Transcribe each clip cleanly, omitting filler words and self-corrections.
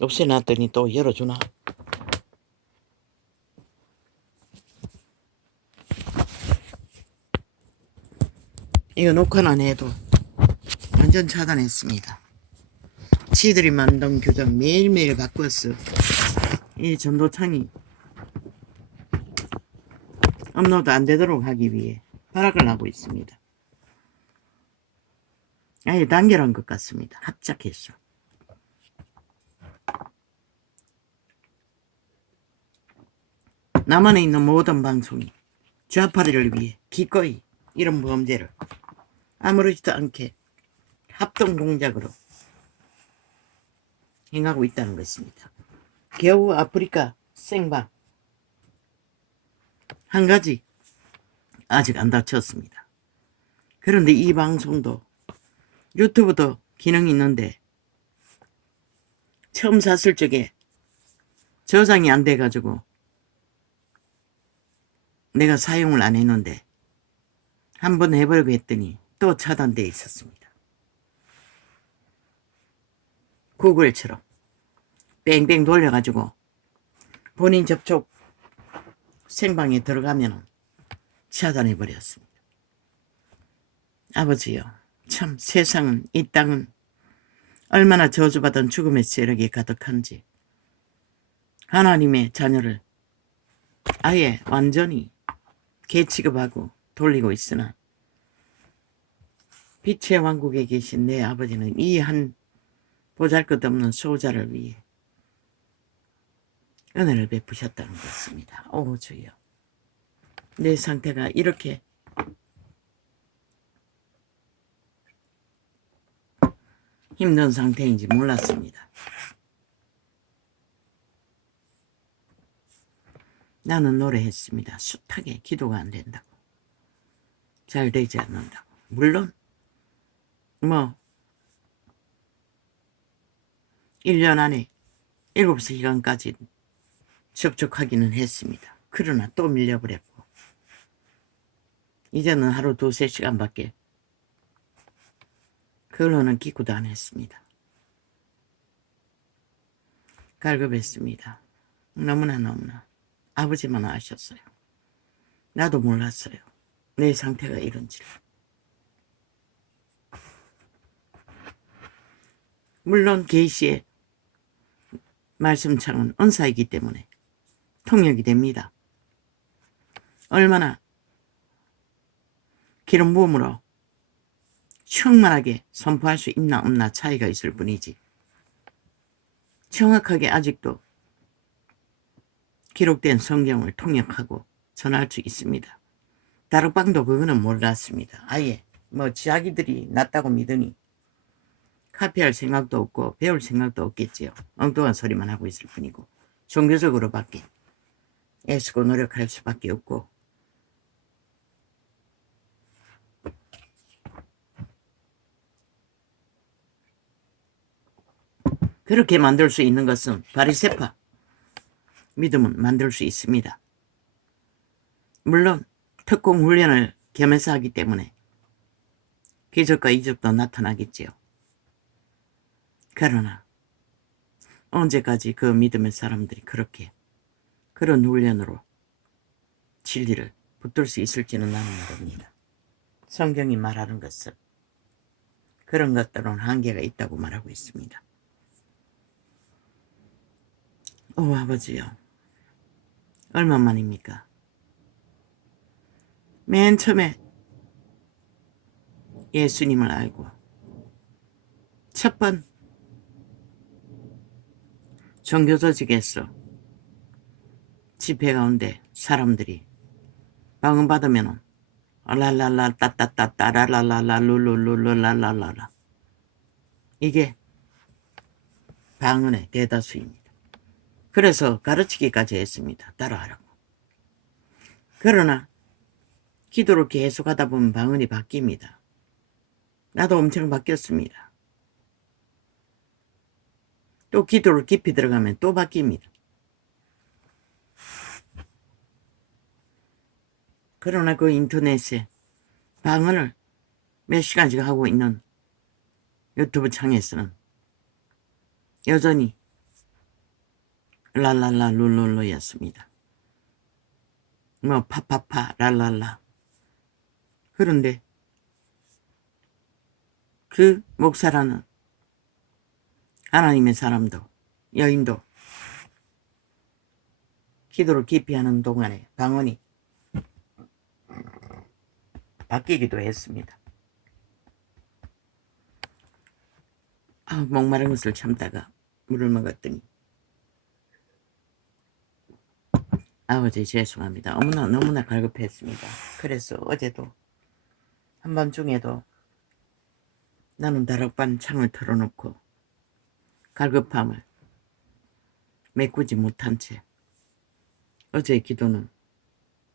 없애놨더니 또 열어주나? 이거 녹화는 안 해도 완전 차단했습니다. 지들이 만든 규정 매일매일 바꿨어. 이 전도창이 업로드 안 되도록 하기 위해 발악을 하고 있습니다. 아예 단결한 것 같습니다. 합작했어. 남한에 있는 모든 방송이 좌파를 위해 기꺼이 이런 범죄를 아무렇지도 않게 합동동작으로 행하고 있다는 것입니다. 겨우 아프리카 생방 한 가지 아직 안 닫혔습니다. 그런데 이 방송도 유튜브도 기능이 있는데 처음 샀을 적에 저장이 안 돼가지고 내가 사용을 안 했는데 한번 해보려고 했더니 또 차단되어 있었습니다. 구글처럼 뺑뺑 돌려가지고 본인 접촉 생방에 들어가면 차단해버렸습니다. 아버지요, 참 세상은, 이 땅은 얼마나 저주받은 죽음의 세력이 가득한지 하나님의 자녀를 아예 완전히 개취급하고 돌리고 있으나 빛의 왕국에 계신 내 아버지는 이 한 보잘것없는 소자를 위해 은혜를 베푸셨다는 것입니다. 오 주여, 내 상태가 이렇게 힘든 상태인지 몰랐습니다. 나는 노래했습니다. 숱하게 기도가 안 된다고, 잘 되지 않는다고. 물론 1년 안에 7시간까지 접촉하기는 했습니다. 그러나 또 밀려버렸고 이제는 하루 2-3시간밖에 그걸로는 기구도 안 했습니다. 갈급했습니다. 너무나 아버지만 아셨어요. 나도 몰랐어요. 내 상태가 이런지를. 물론 계시의 말씀창은 은사이기 때문에 통역이 됩니다. 얼마나 기름 부음으로 충만하게 선포할 수 있나 없나 차이가 있을 뿐이지 정확하게 아직도 기록된 성경을 통역하고 전할 수 있습니다. 다락방도 그거는 몰랐습니다. 아예 자기들이 낫다고 믿으니 카피할 생각도 없고 배울 생각도 없겠지요. 엉뚱한 소리만 하고 있을 뿐이고 종교적으로밖에 애쓰고 노력할 수밖에 없고 그렇게 만들 수 있는 것은 바리새파 믿음은 만들 수 있습니다. 물론 특공 훈련을 겸해서 하기 때문에 기적과 이적도 나타나겠지요. 그러나 언제까지 그 믿음의 사람들이 그런 훈련으로 진리를 붙들 수 있을지는 나는 모릅니다. 성경이 말하는 것은 그런 것들은 한계가 있다고 말하고 있습니다. 오 아버지요, 얼마만입니까? 맨 처음에 예수님을 알고 첫 번 종교조직에서 집회 가운데 사람들이 방언받으면 랄랄라 따따따따 라랄랄라 룰룰룰랄랄라 이게 방언의 대다수입니다. 그래서 가르치기까지 했습니다. 따라하라고. 그러나 기도를 계속 하다 보면 방언이 바뀝니다. 나도 엄청 바뀌었습니다. 또 기도를 깊이 들어가면 또 바뀝니다. 그러나 그 인터넷에 방언을 몇 시간씩 하고 있는 유튜브 창에서는 여전히 랄랄라 룰룰루였습니다. 뭐 파파파 랄랄라. 그런데 그 목사라는 하나님의 사람도 여인도 기도를 깊이 하는 동안에 방언이 바뀌기도 했습니다. 목마른 것을 참다가 물을 먹었더니 아버지 죄송합니다. 너무나 갈급했습니다. 그래서 어제도 한밤중에도 나는 다락방 창을 털어놓고 갈급함을 메꾸지 못한 채 어제의 기도는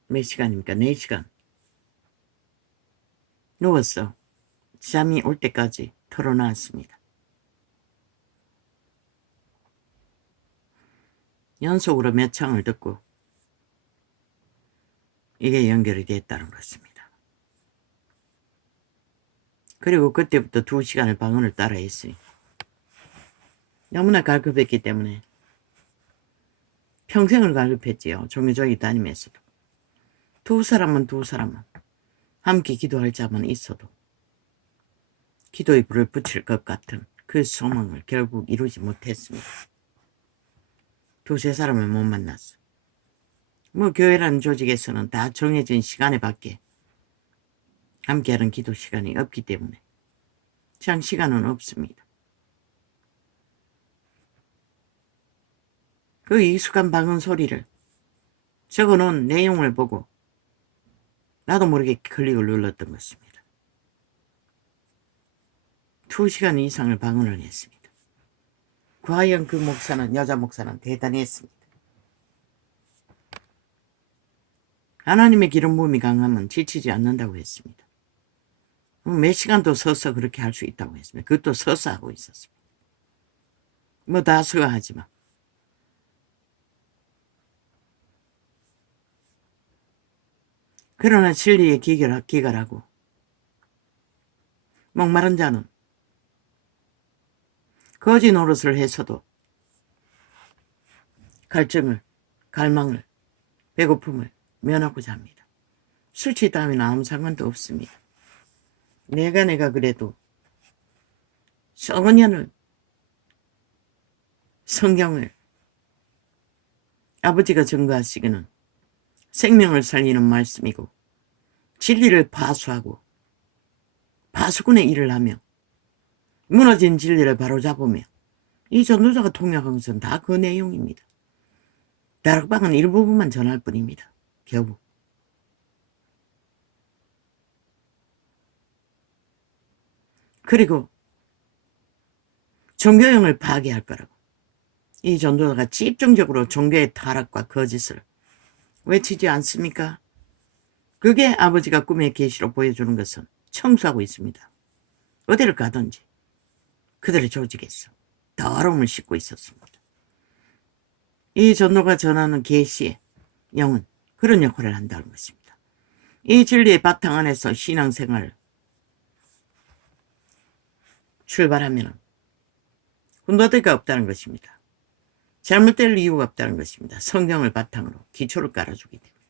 몇 시간입니까? 4시간 누웠어. 잠이 올 때까지 털어놨습니다. 연속으로 몇 창을 듣고 이게 연결이 됐다는 것입니다. 그리고 그때부터 2시간을 방언을 따라 했으니 너무나 갈급했기 때문에 평생을 갈급했지요. 종교적이 다니면서도. 두 사람은 함께 기도할 자만 있어도 기도의 불을 붙일 것 같은 그 소망을 결국 이루지 못했습니다. 2-3 사람을 못 만났어. 뭐 교회라는 조직에서는 다 정해진 시간에 밖에 함께하는 기도 시간이 없기 때문에 장시간은 없습니다. 그 익숙한 방언 소리를 적어놓은 내용을 보고 나도 모르게 클릭을 눌렀던 것입니다. 2시간 이상을 방언을 했습니다. 과연 그 목사는, 여자 목사는 대단했습니다. 하나님의 기름 부음이 강하면 지치지 않는다고 했습니다. 몇 시간도 서서 그렇게 할 수 있다고 했습니다. 그것도 서서 하고 있었습니다. 뭐 다 서가 하지만. 그러나 진리에 기결하고 목마른 자는 거짓 노릇을 해서도 갈증을, 갈망을, 배고픔을 면하고자 합니다. 술 취 따위는 아무 상관도 없습니다. 내가 그래도 썩은 년을 성경을 아버지가 증거하시기는 생명을 살리는 말씀이고 진리를 파수하고 파수꾼의 일을 하며 무너진 진리를 바로잡으며 이 전도자가 통역한 것은 다 그 내용입니다. 다락방은 일부분만 전할 뿐입니다. 겨우. 그리고 종교형을 파괴할 거라고. 이 전도자가 집중적으로 종교의 타락과 거짓을 외치지 않습니까? 그게 아버지가 꿈의 계시로 보여주는 것은 청소하고 있습니다. 어디를 가든지 그들의 조직에서 더러움을 싣고 있었습니다. 이 전도가 전하는 계시의 영은 그런 역할을 한다는 것입니다. 이 진리의 바탕 안에서 신앙생활을 출발하면 군더더기가 없다는 것입니다. 잘못될 이유가 없다는 것입니다. 성경을 바탕으로 기초를 깔아주기 때문에.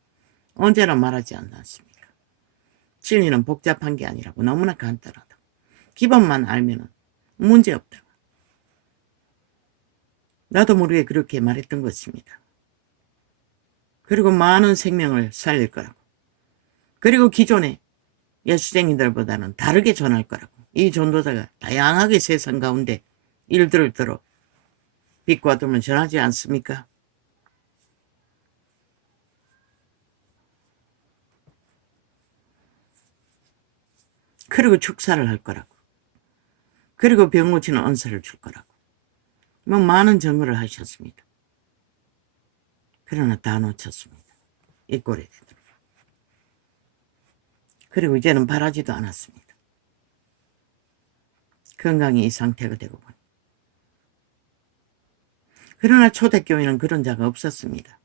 언제나 말하지 않았습니까? 진리는 복잡한 게 아니라고, 너무나 간단하다. 기본만 알면 문제없다. 나도 모르게 그렇게 말했던 것입니다. 그리고 많은 생명을 살릴 거라고. 그리고 기존의 예수쟁이들보다는 다르게 전할 거라고. 이 전도자가 다양하게 세상 가운데 일들을 들어 빛과 어둠을 전하지 않습니까? 그리고 축사를 할 거라고. 그리고 병 고치는 은사를 줄 거라고. 뭐 많은 증거를 하셨습니다. 그러나 다 놓쳤습니다. 이 꼴이 되도록. 그리고 이제는 바라지도 않았습니다. 건강이 이 상태가 되고 보니. 그러나 초대교회는 그런 자가 없었습니다.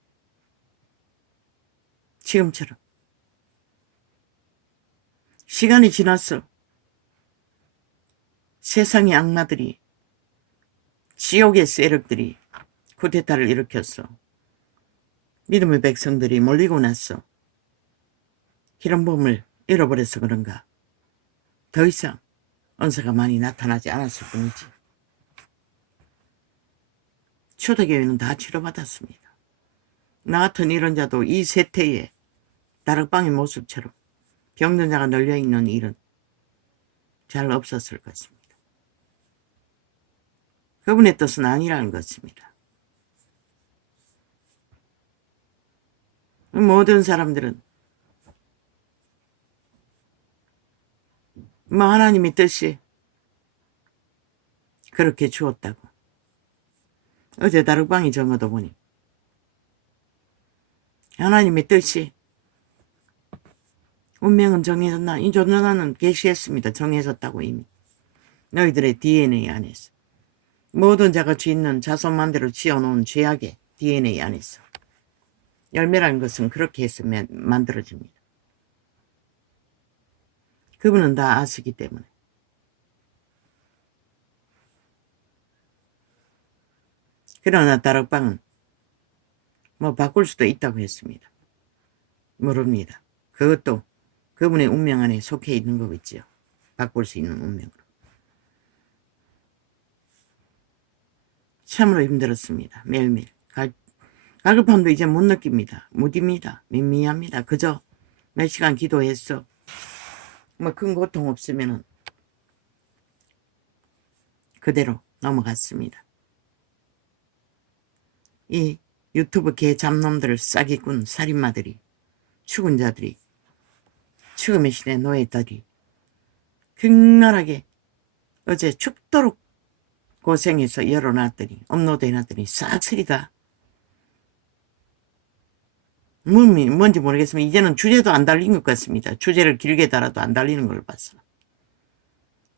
지금처럼. 시간이 지났어. 세상의 악마들이, 지옥의 세력들이 쿠데타를 일으켰어. 믿음의 백성들이 몰리고 났어. 기름부음을 잃어버려서 그런가. 더 이상 은사가 많이 나타나지 않았을 뿐이지. 초대교회는 다 치료받았습니다. 나 같은 이런 자도 이 세태에 다락방의 모습처럼 병든 자가 널려있는 일은 잘 없었을 것입니다. 그분의 뜻은 아니라는 것입니다. 모든 사람들은 하나님의 뜻이 그렇게 주었다고. 어제 다락방이 정어도 보니 하나님의 뜻이 운명은 정해졌나? 이 조나는 계시했습니다. 정해졌다고 이미. 너희들의 DNA 안에서. 모든 자가 짓는 자손만대로 지어놓은 죄악의 DNA 안에서. 열매라는 것은 그렇게 해서 만들어집니다. 그분은 다 아시기 때문에. 그러나 다락방은 바꿀 수도 있다고 했습니다. 모릅니다. 그것도 그분의 운명 안에 속해 있는 거겠죠. 바꿀 수 있는 운명으로. 참으로 힘들었습니다. 매일매일. 갈급함도 이제 못 느낍니다. 무딥니다. 밋밋합니다. 그저 몇 시간 기도했어. 큰 고통 없으면은 그대로 넘어갔습니다. 이 유튜브 개 잡놈들, 싸기꾼, 살인마들이, 죽은 자들이, 죽음의 시대 노예들이 극렬하게 어제 죽도록 고생해서 열어놨더니, 업로드해놨더니 싹쓸이 다 뭔지 모르겠지만 이제는 주제도 안 달린 것 같습니다. 주제를 길게 달아도 안 달리는 걸 봤어.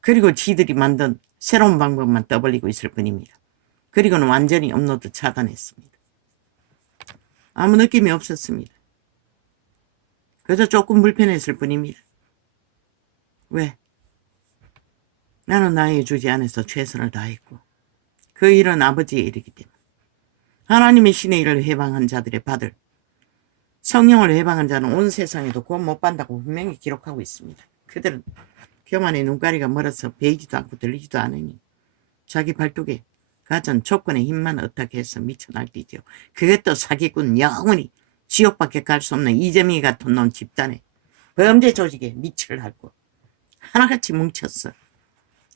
그리고 지들이 만든 새로운 방법만 떠벌리고 있을 뿐입니다. 그리고는 완전히 업로드 차단했습니다. 아무 느낌이 없었습니다. 그저 조금 불편했을 뿐입니다. 왜? 나는 나의 주제 안에서 최선을 다했고 그 일은 아버지의 일이기 때문에 하나님의 신의 일을 해방한 자들의 받을 성령을 해방한 자는 온 세상에도 구원 못 받는다고 분명히 기록하고 있습니다. 그들은 교만의 눈가리가 멀어서 베이지도 않고 들리지도 않으니 자기 발톱에 가진 조건의 힘만 어떻게 해서 미쳐 날뛰죠. 그것도 사기꾼 영원히 지옥밖에 갈 수 없는 이재명이 같은 놈 집단에 범죄 조직에 미쳐를 하고 하나같이 뭉쳤어.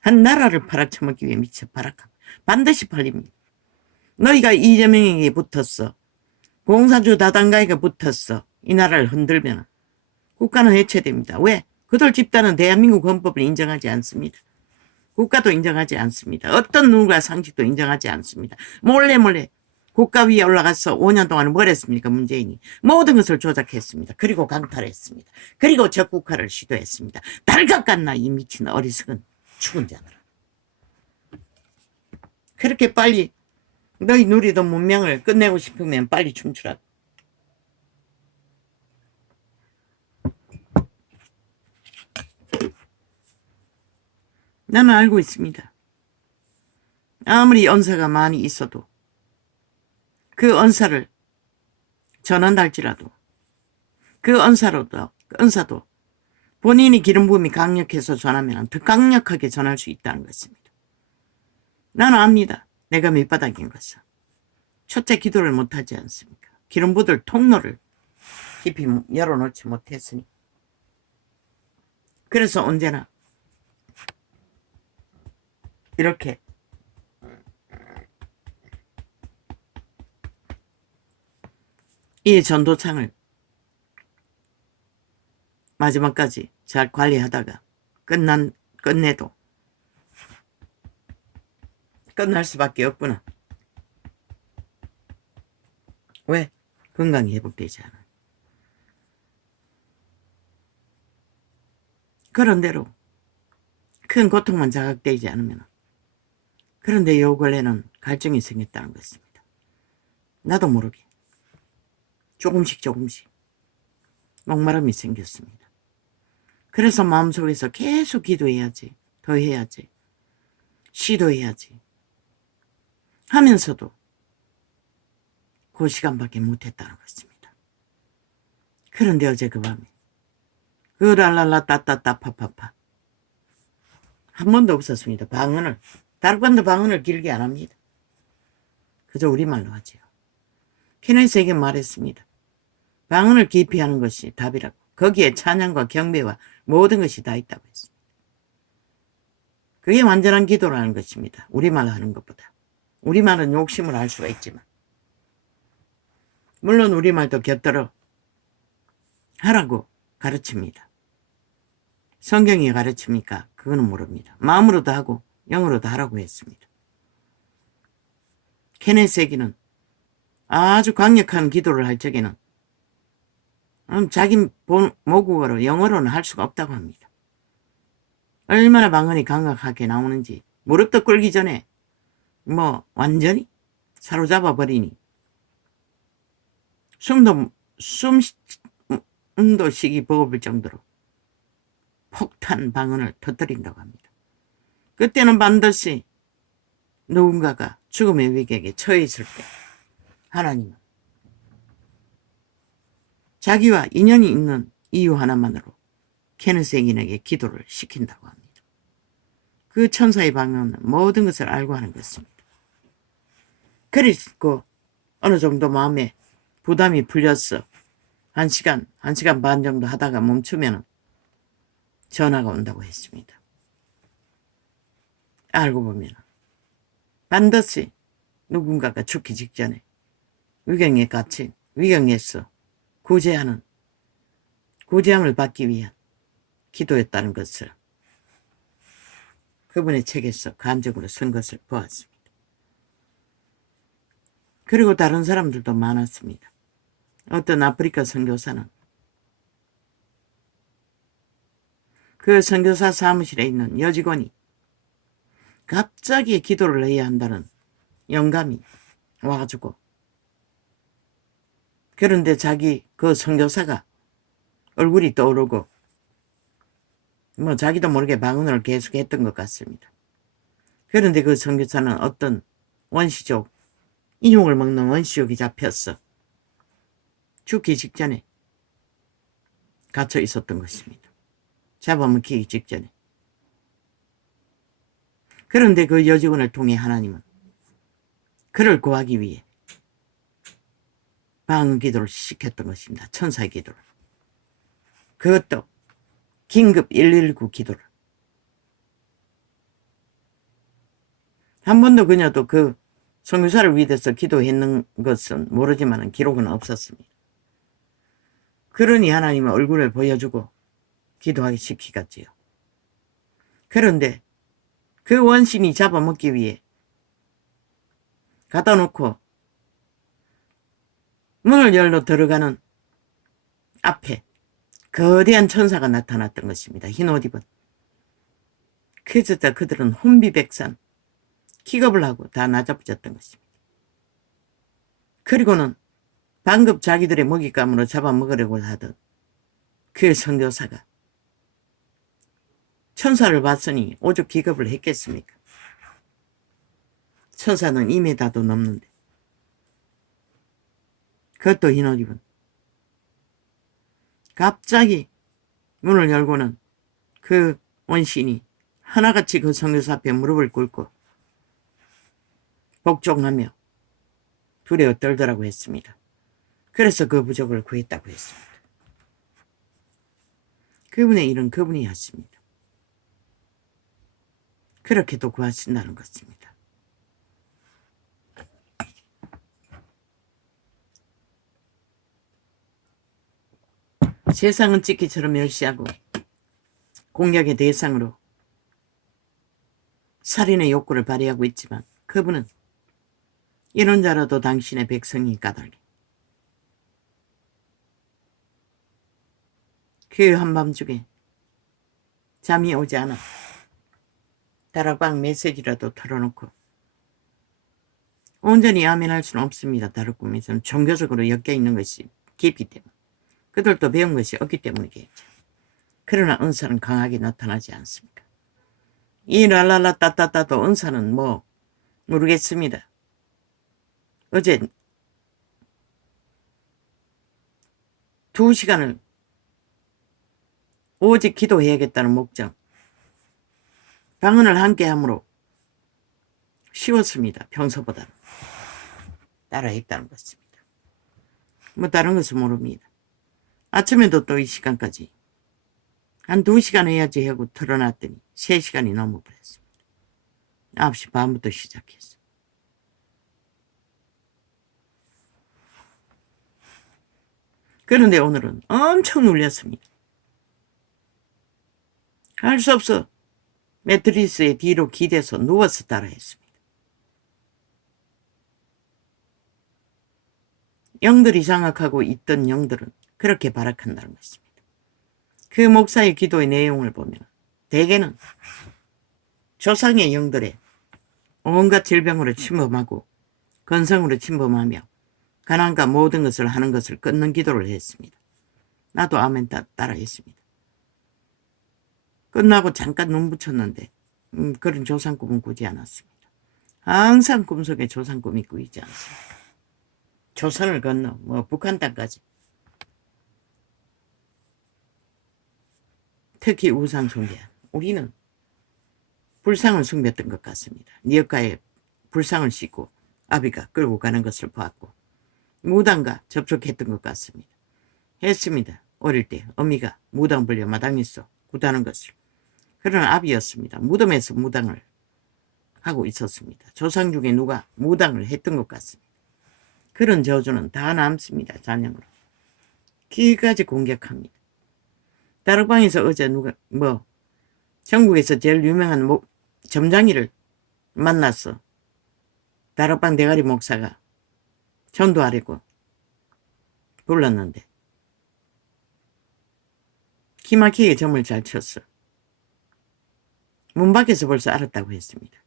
한 나라를 팔아쳐먹기 위해 미쳐 발악하고 반드시 팔립니다. 너희가 이재명에게 붙었어. 공산주 다단가에게 붙었어. 이 나라를 흔들면 국가는 해체됩니다. 왜? 그들 집단은 대한민국 헌법을 인정하지 않습니다. 국가도 인정하지 않습니다. 어떤 누군가 상식도 인정하지 않습니다. 몰래 국가 위에 올라가서 5년 동안 뭘 했습니까? 문재인이 모든 것을 조작했습니다. 그리고 강탈했습니다. 그리고 적국화를 시도했습니다. 달각 같나 이 미친 어리석은 죽은 자들아. 그렇게 빨리 너희 누리던 문명을 끝내고 싶으면 빨리 춤추라. 나는 알고 있습니다. 아무리 언사가 많이 있어도 그 언사를 전한달지라도 그 언사도 본인이 기름 부음이 강력해서 전하면 더 강력하게 전할 수 있다는 것입니다. 나는 압니다. 내가 밑바닥인 것을. 첫째 기도를 못하지 않습니까? 기름 부을 통로를 깊이 열어놓지 못했으니. 그래서 언제나 이렇게 이 전도창을 마지막까지 잘 관리하다가 끝내도 끝날 수밖에 없구나. 왜? 건강이 회복되지 않아. 그런대로 큰 고통만 자각되지 않으면 그런데 요 근래는 갈증이 생겼다는 것입니다. 나도 모르게 조금씩 목마름이 생겼습니다. 그래서 마음속에서 계속 기도해야지, 더 해야지, 시도해야지 하면서도 그 시간밖에 못했다는 것입니다. 그런데 어제 그 밤에 그 랄랄라 따따따 파파파 한 번도 없었습니다. 방언을. 다락방도 방언을 길게 안 합니다. 그저 우리말로 하지요. 케네스에게 말했습니다. 방언을 깊이 하는 것이 답이라고. 거기에 찬양과 경배와 모든 것이 다 있다고 했습니다. 그게 완전한 기도라는 것입니다. 우리말로 하는 것보다. 우리말은 욕심을 알 수가 있지만 물론 우리말도 곁들여 하라고 가르칩니다. 성경이 가르칩니까? 그거는 모릅니다. 마음으로도 하고 영으로도 하라고 했습니다. 케네스에게는 아주 강력한 기도를 할 적에는 자기 모국어로 영어로는 할 수가 없다고 합니다. 얼마나 방언이 강력하게 나오는지 무릎도 꿇기 전에 뭐 완전히 사로잡아 버리니 숨도 쉬기 버거울 정도로 폭탄 방언을 터뜨린다고 합니다. 그때는 반드시 누군가가 죽음의 위기에 처해 있을 때 하나님은 자기와 인연이 있는 이유 하나만으로 케네스에게 기도를 시킨다고 합니다. 그 천사의 방언은 모든 것을 알고 하는 것입니다. 그리고 어느 정도 마음에 부담이 풀렸어. 한 시간 반 정도 하다가 멈추면 전화가 온다고 했습니다. 알고 보면 반드시 누군가가 죽기 직전에 위경에 갇힌 위경에서 구제함을 받기 위한 기도였다는 것을 그분의 책에서 간접으로 쓴 것을 보았습니다. 그리고 다른 사람들도 많았습니다. 어떤 아프리카 선교사는 그 선교사 사무실에 있는 여직원이 갑자기 기도를 해야 한다는 영감이 와가지고 그런데 자기 그 선교사가 얼굴이 떠오르고 뭐 자기도 모르게 방언을 계속 했던 것 같습니다. 그런데 그 선교사는 어떤 원시족 인육을 먹는 원시족이 잡혔어. 죽기 직전에 갇혀 있었던 것입니다. 잡아먹히기 직전에. 그런데 그 여직원을 통해 하나님은 그를 구하기 위해 방언 기도를 시켰던 것입니다. 천사의 기도를. 그것도 긴급 119 기도를. 한 번도 그녀도 그 선교사를 위해서 기도했는 것은 모르지만 기록은 없었습니다. 그러니 하나님은 얼굴을 보여주고 기도하기 시키겠지요. 그런데 그 원신이 잡아먹기 위해 갖다 놓고 문을 열러 들어가는 앞에 거대한 천사가 나타났던 것입니다. 흰 옷 입은. 그래서 그들은 혼비백산 기겁을 하고 다 낮아붙였던 것입니다. 그리고는 방금 자기들의 먹잇감으로 잡아먹으려고 하던 그 선교사가 천사를 봤으니 오죽 기겁을 했겠습니까? 천사는 2m도 넘는데 그것도 흰 옷 입은. 갑자기 문을 열고는 그 원신이 하나같이 그 선교사 앞에 무릎을 꿇고 복종하며 두려워 떨더라고 했습니다. 그래서 그 부족을 구했다고 했습니다. 그분의 일은 그분이 하십니다. 그렇게도 구하신다는 것입니다. 세상은 찌끼처럼 멸시하고 공격의 대상으로 살인의 욕구를 발휘하고 있지만 그분은 이런 자라도 당신의 백성이 까닭에 그 한밤중에 잠이 오지 않아 다락방 메시지라도 털어놓고 온전히 아멘할 수는 없습니다. 다락 꿈에서는 종교적으로 엮여있는 것이 깊기 때문에 그들도 배운 것이 없기 때문이겠죠. 그러나 은사는 강하게 나타나지 않습니까? 이 랄랄라 따따따도 은사는 뭐 모르겠습니다. 어제 2시간을 오직 기도해야겠다는 목적, 방언을 함께 함으로 쉬웠습니다. 평소보다는. 따라했다는 것입니다. 뭐 다른 것은 모릅니다. 아침에도 또 이 시간까지 한 2시간 해야지 하고 틀어놨더니 3시간이 넘어버렸습니다. 9시 반부터 시작했어. 그런데 오늘은 엄청 눌렸습니다. 할 수 없어 매트리스의 뒤로 기대서 누워서 따라했습니다. 영들이 장악하고 있던 영들은 그렇게 발악한다는 것입니다. 그 목사의 기도의 내용을 보면 대개는 조상의 영들의 온갖 질병으로 침범하고 건성으로 침범하며 가난과 모든 것을 하는 것을 끊는 기도를 했습니다. 나도 아멘 따라 했습니다. 끝나고 잠깐 눈 붙였는데 그런 조상 꿈은 꾸지 않았습니다. 항상 꿈속에 조상 꿈이 꾸이지 않습니다. 조선을 건너 북한 땅까지. 특히 우상 숭배. 우리는 불상을 숭배했던 것 같습니다. 니역가에 불상을 싣고 아비가 끌고 가는 것을 보았고 무당과 접촉했던 것 같습니다. 했습니다. 어릴 때 어미가 무당 불려 마당에서 구다는 것을. 그런 아비였습니다. 무덤에서 무당을 하고 있었습니다. 조상 중에 누가 무당을 했던 것 같습니다. 그런 저주는 다 남습니다. 자녀으로. 길까지 공격합니다. 다락방에서 어제 누가 전국에서 제일 유명한 점장이를 만났어. 다락방 대가리 목사가 전도하려고 불렀는데 기막히게 점을 잘 쳤어. 문 밖에서 벌써 알았다고 했습니다.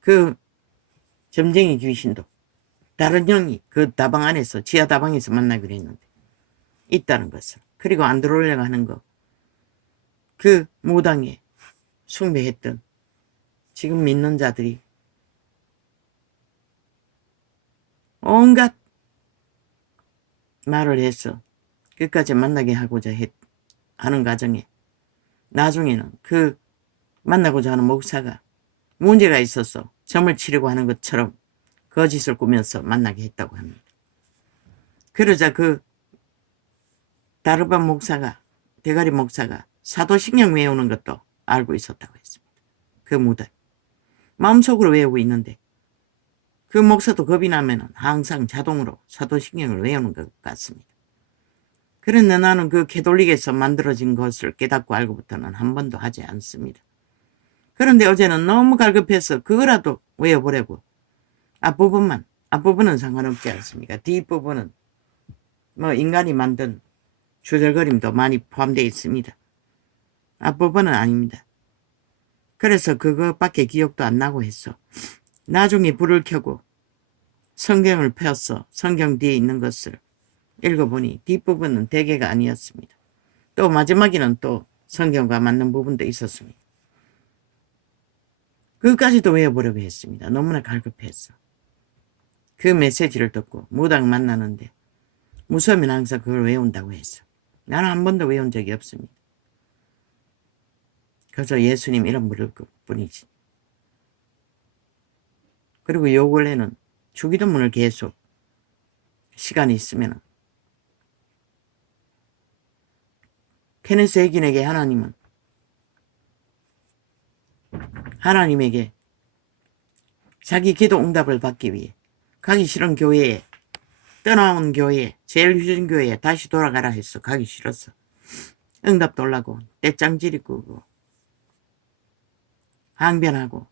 그 점쟁이 귀신도 다른 형이 그 다방 안에서 지하 다방에서 만나기로 했는데 있다는 것을. 그리고 안 들어오려고 하는 거. 그 무당에 숭배했던 지금 믿는 자들이 온갖 말을 해서 끝까지 만나게 하고자 하는 과정에 나중에는 그 만나고자 하는 목사가 문제가 있어서 점을 치려고 하는 것처럼 거짓을 꾸면서 만나게 했다고 합니다. 그러자 그 다르반 목사가 대가리 목사가 사도신경 외우는 것도 알고 있었다고 했습니다. 그 무당 마음속으로 외우고 있는데 그 목사도 겁이 나면 항상 자동으로 사도신경을 외우는 것 같습니다. 그런데 나는 그 캐톨릭에서 만들어진 것을 깨닫고 알고부터는 한 번도 하지 않습니다. 그런데 어제는 너무 갈급해서 그거라도 외워보려고 앞부분은 상관없지 않습니까? 뒷부분은 인간이 만든 주절거림도 많이 포함되어 있습니다. 앞부분은 아닙니다. 그래서 그것밖에 기억도 안 나고 했어. 나중에 불을 켜고 성경을 펴서 성경 뒤에 있는 것을 읽어보니 뒷부분은 대개가 아니었습니다. 또 마지막에는 또 성경과 맞는 부분도 있었습니다. 그것까지도 외워보려고 했습니다. 너무나 갈급했어. 그 메시지를 듣고 무당 만나는데 무서우면 항상 그걸 외운다고 했어. 나는 한 번도 외운 적이 없습니다. 그래서 예수님 이름 부를 뿐이지. 그리고 요 근래는 주기도문을 계속 시간이 있으면 케네스 에긴에게 하나님에게 자기 기도 응답을 받기 위해 가기 싫은 교회에 떠나온 교회에 제일 휴진 교회에 다시 돌아가라 했어. 가기 싫었어. 응답도 올라고 떼짱질이 꾸고 항변하고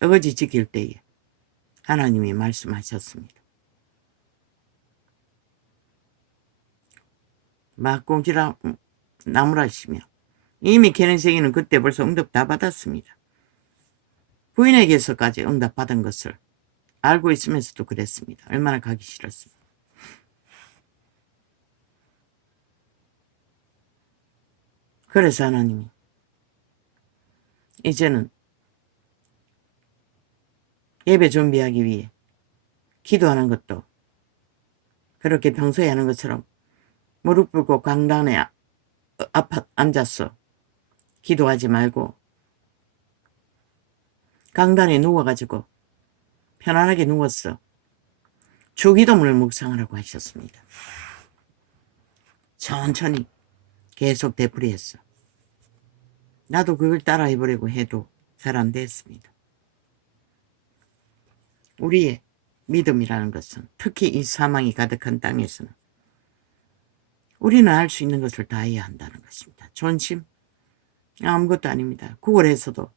어거지 지킬 때에 하나님이 말씀하셨습니다. 막공지라 나무라시며 이미 케네스에게는 그때 벌써 응답 다 받았습니다. 부인에게서까지 응답 받은 것을 알고 있으면서도 그랬습니다. 얼마나 가기 싫었습니다. 그래서 하나님이 이제는 예배 준비하기 위해 기도하는 것도 그렇게 평소에 하는 것처럼 무릎 꿇고 강단에 앉았어. 기도하지 말고 강단에 누워가지고 편안하게 누웠어. 주기도문을 묵상하라고 하셨습니다. 천천히 계속 되풀이했어. 나도 그걸 따라 해보려고 해도 잘 안 됐습니다. 우리의 믿음이라는 것은 특히 이 사망이 가득한 땅에서는 우리는 할 수 있는 것을 다 해야 한다는 것입니다. 존심? 아무것도 아닙니다. 구걸에서도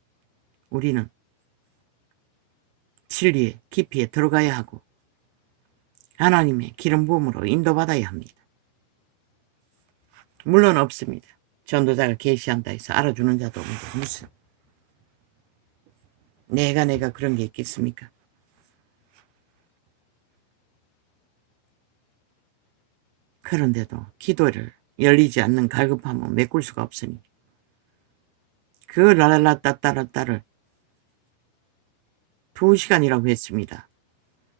우리는 진리의 깊이에 들어가야 하고 하나님의 기름 부음으로 인도받아야 합니다. 물론 없습니다. 전도자가 계시한다 해서 알아주는 자도 없는데 무슨 내가 그런 게 있겠습니까? 그런데도 기도를 열리지 않는 갈급함은 메꿀 수가 없으니 그 랄랄라따따라따를 2시간이라고 했습니다.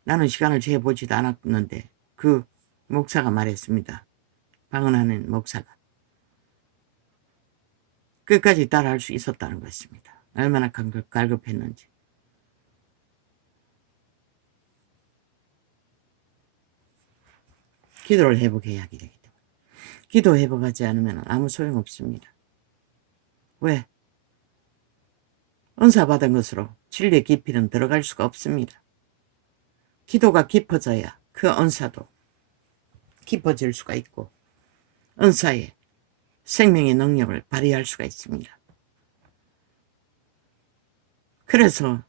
나는 시간을 재보지도 않았는데 그 목사가 말했습니다. 방언하는 목사가. 끝까지 따라할 수 있었다는 것입니다. 얼마나 갈급했는지. 기도를 회복해야 하게 되기 때문에. 기도 회복하지 않으면 아무 소용없습니다. 왜? 은사 받은 것으로 진리의 깊이는 들어갈 수가 없습니다. 기도가 깊어져야 그 은사도 깊어질 수가 있고 은사의 생명의 능력을 발휘할 수가 있습니다. 그래서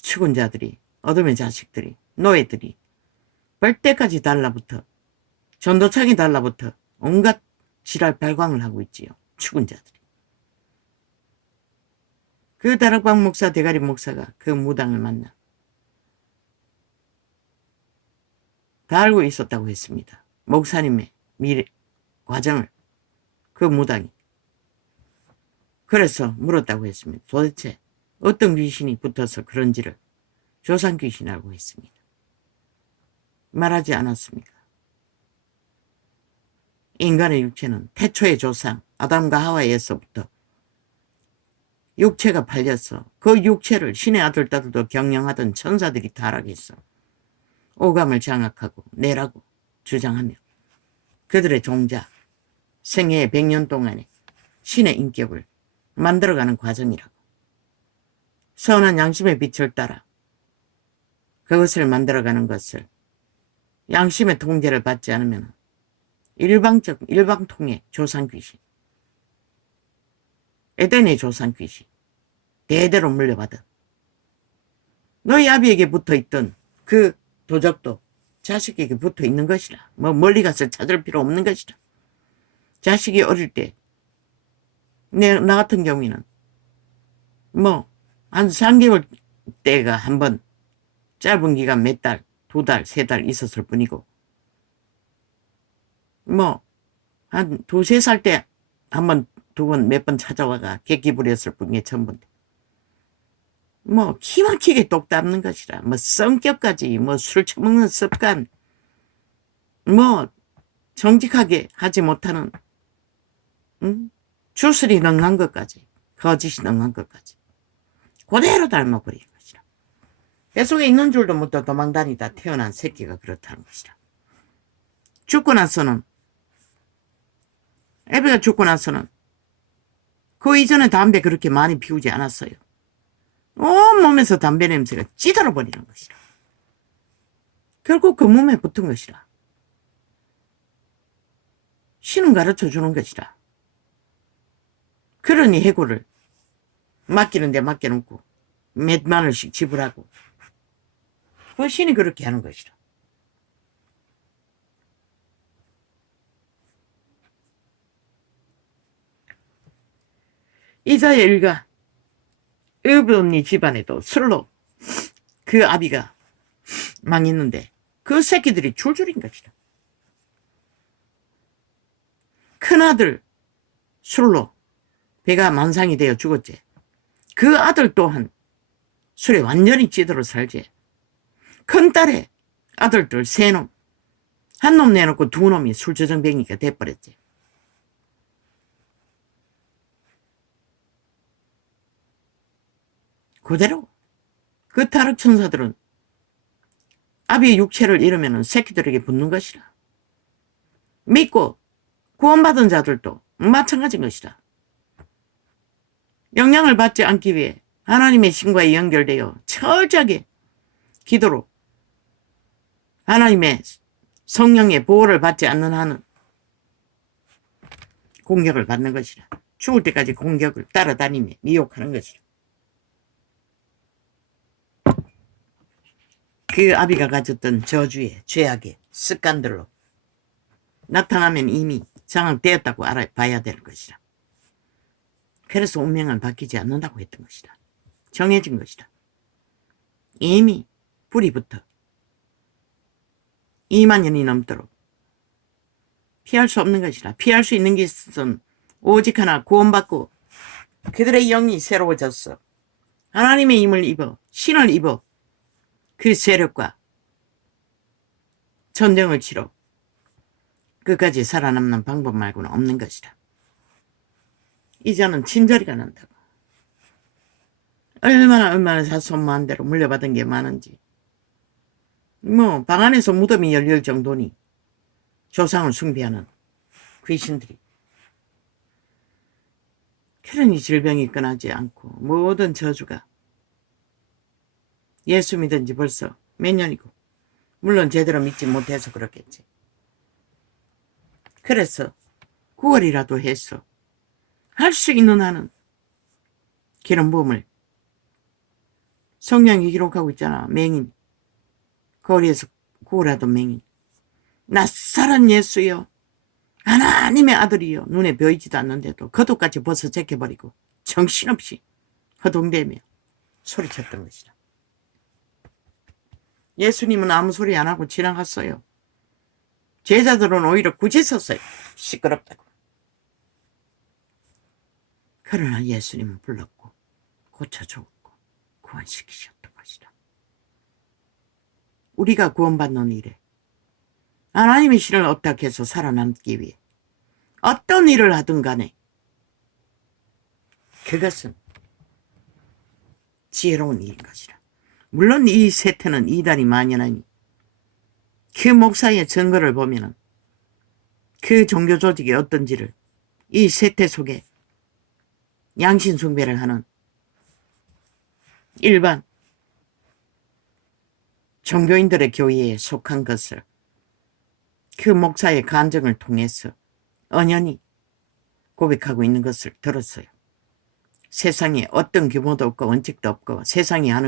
죽은 자들이, 어둠의 자식들이, 노예들이 벌 때까지 달라붙어 전도창이 달라붙어 온갖 지랄 발광을 하고 있지요. 죽은 자들이. 그 다락방 목사, 대가리 목사가 그 무당을 만나 다 알고 있었다고 했습니다. 목사님의 미래 과정을 그 무당이. 그래서 물었다고 했습니다. 도대체 어떤 귀신이 붙어서 그런지를 조상 귀신이라고 했습니다. 말하지 않았습니까? 인간의 육체는 태초의 조상 아담과 하와에서부터 육체가 팔려서 그 육체를 신의 아들딸도 경영하던 천사들이 타락했어. 오감을 장악하고 내라고 주장하며 그들의 종자 생애의 100년 동안에 신의 인격을 만들어가는 과정이라고. 선한 양심의 빛을 따라 그것을 만들어가는 것을 양심의 통제를 받지 않으면 일방통의 조상귀신, 에덴의 조상귀신, 대대로 물려받은 너희 아비에게 붙어있던 그 도적도 자식에게 붙어있는 것이라. 뭐 멀리 가서 찾을 필요 없는 것이라. 자식이 어릴 때 나 같은 경우에는 뭐 한 3개월 때가 한번 짧은 기간 몇 달, 2달, 3달 있었을 뿐이고 뭐 한 2~3살 때 한 번, 2번, 몇 번 찾아와가 객기 부렸을 뿐이게 전부인데 뭐 기막히게 똑따르는 것이라. 뭐 성격까지 뭐 술 처먹는 습관 뭐 정직하게 하지 못하는 주술이 능한 것까지 거짓이 능한 것까지 그대로 닮아버린 것이라. 뱃속에 있는 줄도 모르고 도망다니다 태어난 새끼가 그렇다는 것이라. 죽고 나서는 애비가 죽고 나서는 그 이전에 담배 그렇게 많이 피우지 않았어요. 온몸에서 담배 냄새가 찌들어 버리는 것이라. 결국 그 몸에 붙은 것이라. 신은 가르쳐 주는 것이라. 그러니 해고를 맡기는데 맡겨놓고 몇만 원씩 지불하고 그 신이 그렇게 하는 것이라. 이자의 일가 의붓니 집안에도 술로 그 아비가 망했는데 그 새끼들이 줄줄인 것이다. 큰아들 술로 배가 만상이 되어 죽었지. 그 아들 또한 술에 완전히 찌들어 살지. 큰딸의 아들들 3놈 한 놈 내놓고 두 놈이 술저정뱅이가 돼버렸지. 그대로 그 타락천사들은 아비의 육체를 잃으면 새끼들에게 붙는 것이라. 믿고 구원받은 자들도 마찬가지인 것이라. 영향을 받지 않기 위해 하나님의 신과에 연결되어 철저하게 기도로 하나님의 성령의 보호를 받지 않는 한은 공격을 받는 것이라. 죽을 때까지 공격을 따라다니며 미혹하는 것이라. 그 아비가 가졌던 저주의 죄악의 습관들로 나타나면 이미 장악되었다고 알아봐야 될 것이라. 그래서 운명은 바뀌지 않는다고 했던 것이다. 정해진 것이다. 이미 불이 붙어 2만 년이 넘도록 피할 수 없는 것이라. 피할 수 있는 것은 오직 하나, 구원받고 그들의 영이 새로워졌어. 하나님의 힘을 입어, 신을 입어 그 세력과 전쟁을 치러 끝까지 살아남는 방법 말고는 없는 것이다. 이제는 진저리가 난다고. 얼마나 자손만 대로 물려받은 게 많은지. 뭐 방 안에서 무덤이 열릴 정도니 조상을 숭배하는 귀신들이. 그러니 질병이 끊하지 않고 모든 저주가 예수 믿은 지 벌써 몇 년이고, 물론 제대로 믿지 못해서 그렇겠지. 그래서 9월이라도 해서 할 수 있는 한은 기름부음을 성령이 기록하고 있잖아. 맹인. 거리에서 구우라도 맹인. 낯설은 예수여, 하나님의 아들이여, 눈에 보이지도 않는데도 겉옷까지 벗어 제껴버리고 정신없이 허둥대며 소리쳤던 것이다. 예수님은 아무 소리 안 하고 지나갔어요. 제자들은 오히려 굳이 섰어요. 시끄럽다고. 그러나 예수님은 불렀고 고쳐주었고 구원시키셨던 것이다. 우리가 구원받는 일에 하나님의 신을 업탁해서 살아남기 위해 어떤 일을 하든 간에 그것은 지혜로운 일인 것이라. 물론 이 세태는 이단이 만연하니 그 목사의 증거를 보면은 그 종교 조직이 어떤지를 이 세태 속에 양신 숭배를 하는 일반 종교인들의 교회에 속한 것을 그 목사의 간증을 통해서 언연히 고백하고 있는 것을 들었어요. 세상에 어떤 규모도 없고 원칙도 없고 세상이 하는